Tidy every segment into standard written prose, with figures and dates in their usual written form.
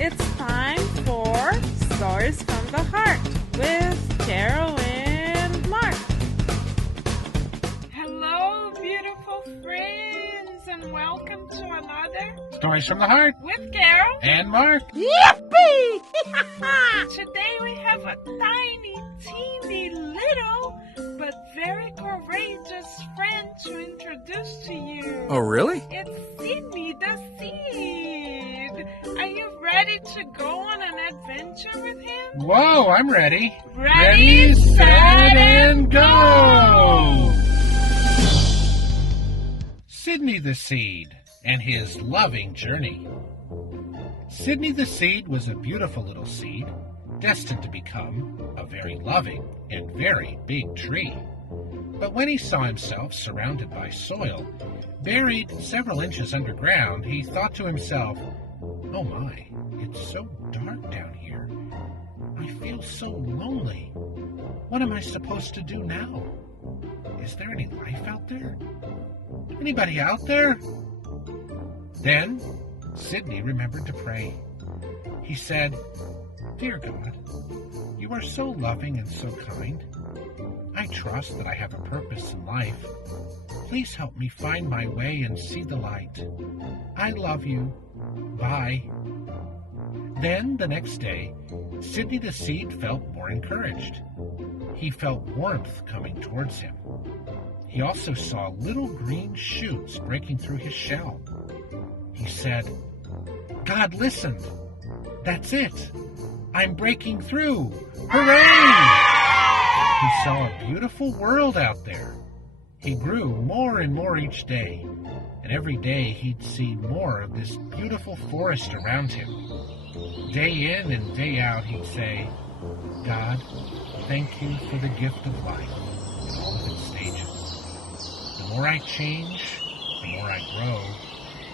It's time for Stories from the Heart with Carol and Mark. Hello, beautiful friends, and welcome to another Stories from the Heart with Carol and Mark. Yippee! Today we have a tiny, teeny, little, but very courageous friend to introduce to you. Oh, really? It's Sidney the Seed. Are you ready to go on an adventure with him? Whoa, I'm ready. Ready, set, and go! Sidney the Seed and his loving journey. Sidney the Seed was a beautiful little seed, destined to become a very loving and very big tree. But when he saw himself surrounded by soil, buried several inches underground, he thought to himself, "Oh my, it's so dark down here. I feel so lonely. What am I supposed to do now? Is there any life out there? Anybody out there?" Then Sidney remembered to pray. He said, "Dear God, you are so loving and so kind. I trust that I have a purpose in life. Please help me find my way and see the light. I love you. Bye." Then, the next day, Sidney the Seed felt more encouraged. He felt warmth coming towards him. He also saw little green shoots breaking through his shell. He said, "God listened. That's it. I'm breaking through. Hooray!" He saw a beautiful world out there. He grew more and more each day, and every day he'd see more of this beautiful forest around him. Day in and day out he'd say, "God, thank you for the gift of life in all of its stages. The more I change, the more I grow,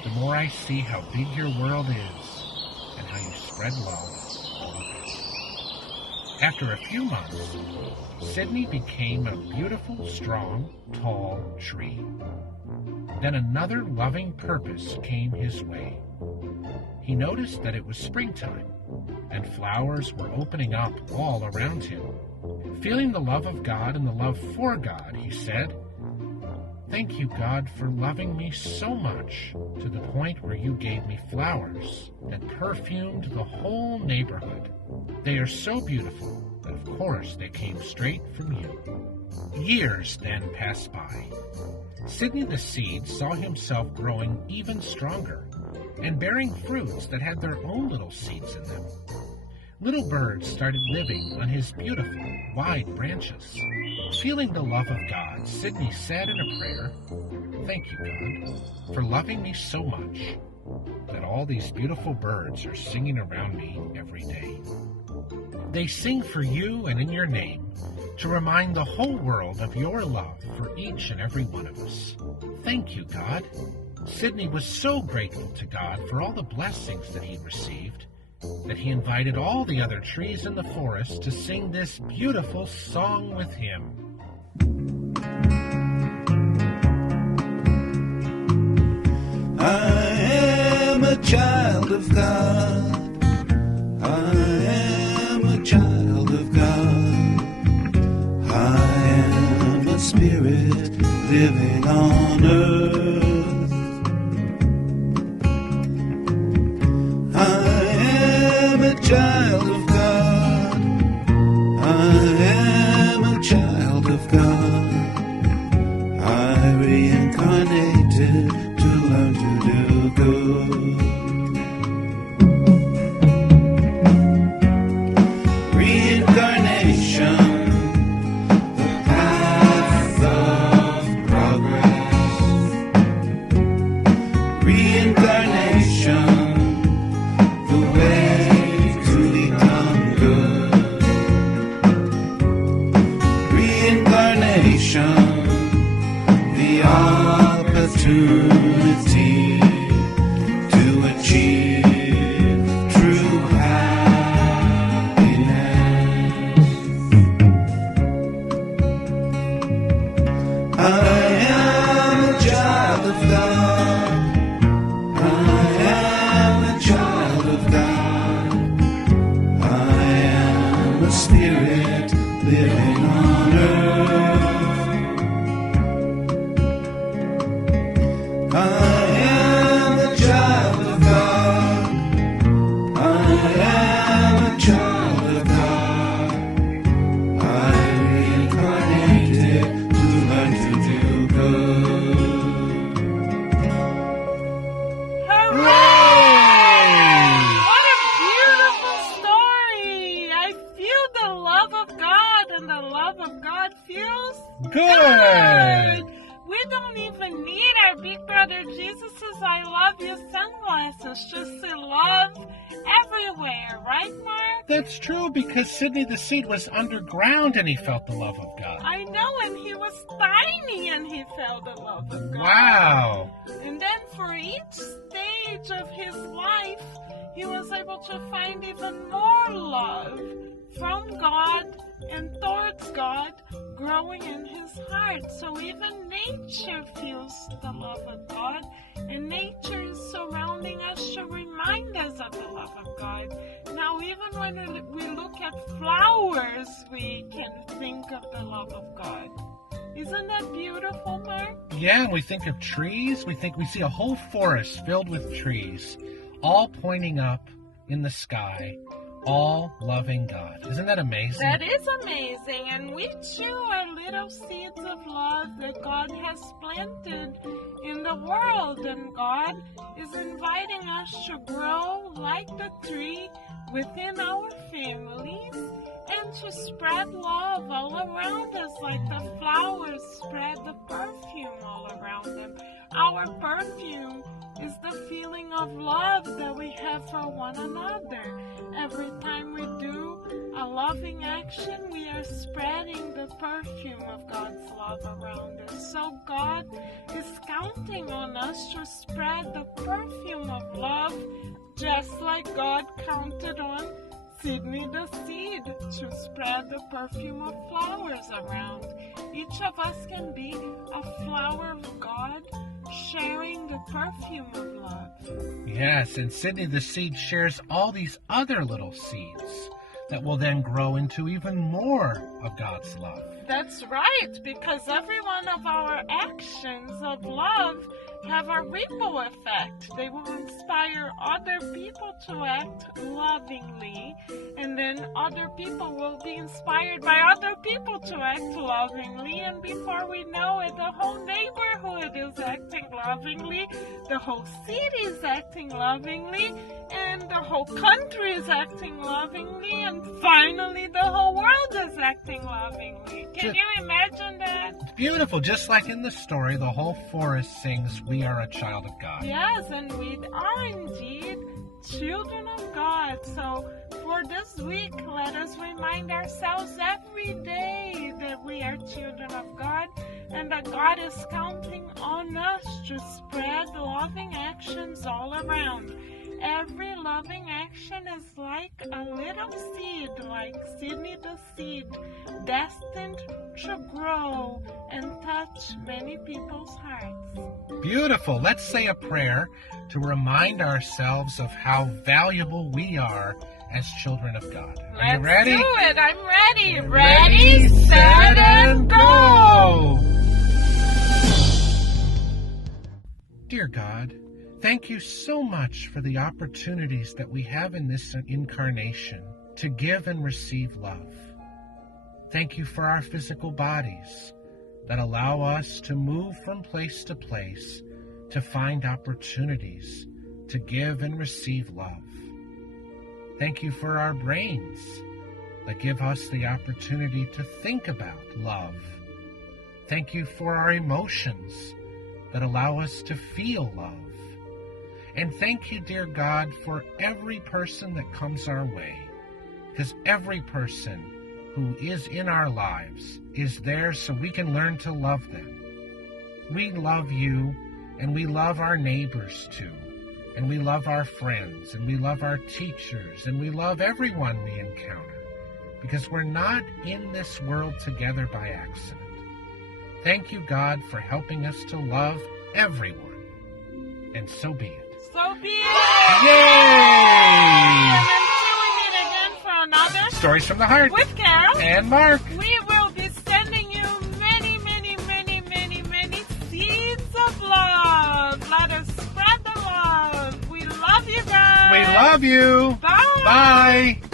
the more I see how big your world is and how you spread love all over it." After a few months, Sidney became a beautiful, strong, tall tree. Then another loving purpose came his way. He noticed that it was springtime, and flowers were opening up all around him. Feeling the love of God and the love for God, he said, "Thank you, God, for loving me so much to the point where you gave me flowers that perfumed the whole neighborhood. They are so beautiful that, of course, they came straight from you." Years then passed by. Sidney the Seed saw himself growing even stronger and bearing fruits that had their own little seeds in them. Little birds started living on his beautiful, wide branches. Feeling the love of God, Sidney said in a prayer, "Thank you, God, for loving me so much that all these beautiful birds are singing around me every day. They sing for you and in your name to remind the whole world of your love for each and every one of us. Thank you, God." Sidney was so grateful to God for all the blessings that he received that he invited all the other trees in the forest to sing this beautiful song with him. I am a child of God. I am a child of God. I am a spirit living on earth. I am a child of God. I am a child of God. I reincarnated to learn to do good. Reincarnation, the path of progress. Reincarnation, the way to eternity. sunglasses just say love everywhere, right, Mark? That's true, because Sidney the Seed was underground and he felt the love of God. I know, and he was tiny and he felt the love of God. Wow. And then for each stage of his life, he was able to find even more love from God and towards God growing in his heart. So even nature feels the love of God, and nature is surrounding us to remind us of the love of God. Now, even when we look at flowers, we can think of the love of God. Isn't that beautiful, Mark? Yeah, and we think of trees. We see a whole forest filled with trees, all pointing up in the sky, all loving God. Isn't that amazing? That is amazing. And we too are little seeds of love that God has planted in the world. And God is inviting us to grow like the tree within our families and to spread love all around us, like the flowers spread the perfume all around them. Our perfume is the feeling of love that we have for one another. Every time we do a loving action, we are spreading the perfume of God's love around us. So God is counting on us to spread the perfume of love, just like God counted on Sidney the Seed to spread the perfume of flowers around. Each of us can be a flower of God, sharing the perfume of love. Yes, and Sidney the Seed shares all these other little seeds that will then grow into even more of God's love. That's right, because every one of our actions of love have a ripple effect. They will inspire other people to act lovingly, and then other people will be inspired by other people to act lovingly, and before we know it, the whole neighborhood is acting lovingly, the whole city is acting lovingly, and the whole country is acting lovingly, and finally the whole world is acting lovingly. Can you imagine that? It's beautiful. Just like in the story, the whole forest sings, "We are a child of God." Yes, and we are indeed children of God. So for this week, let us remind ourselves every day that we are children of God and that God is counting on us to spread loving actions all around. Every loving action is like a little seed, like Sidney the Seed, destined to grow and touch many people's hearts. Beautiful. Let's say a prayer to remind ourselves of how valuable we are as children of God. Are you ready? Let's do it. I'm ready. Ready, set, and go. Dear God, thank you so much for the opportunities that we have in this incarnation to give and receive love. Thank you for our physical bodies that allow us to move from place to place to find opportunities to give and receive love. Thank you for our brains that give us the opportunity to think about love. Thank you for our emotions that allow us to feel love. And thank you, dear God, for every person that comes our way, because every person who is in our lives is there so we can learn to love them. We love you, and we love our neighbors too, and we love our friends, and we love our teachers, and we love everyone we encounter, because we're not in this world together by accident. Thank you, God, for helping us to love everyone, and so be it. So be it! Yay! And until we meet again for another Stories from the Heart with Carol and Mark. We will be sending you many, many, many, many, many seeds of love. Let us spread the love. We love you guys. We love you. Bye. Bye.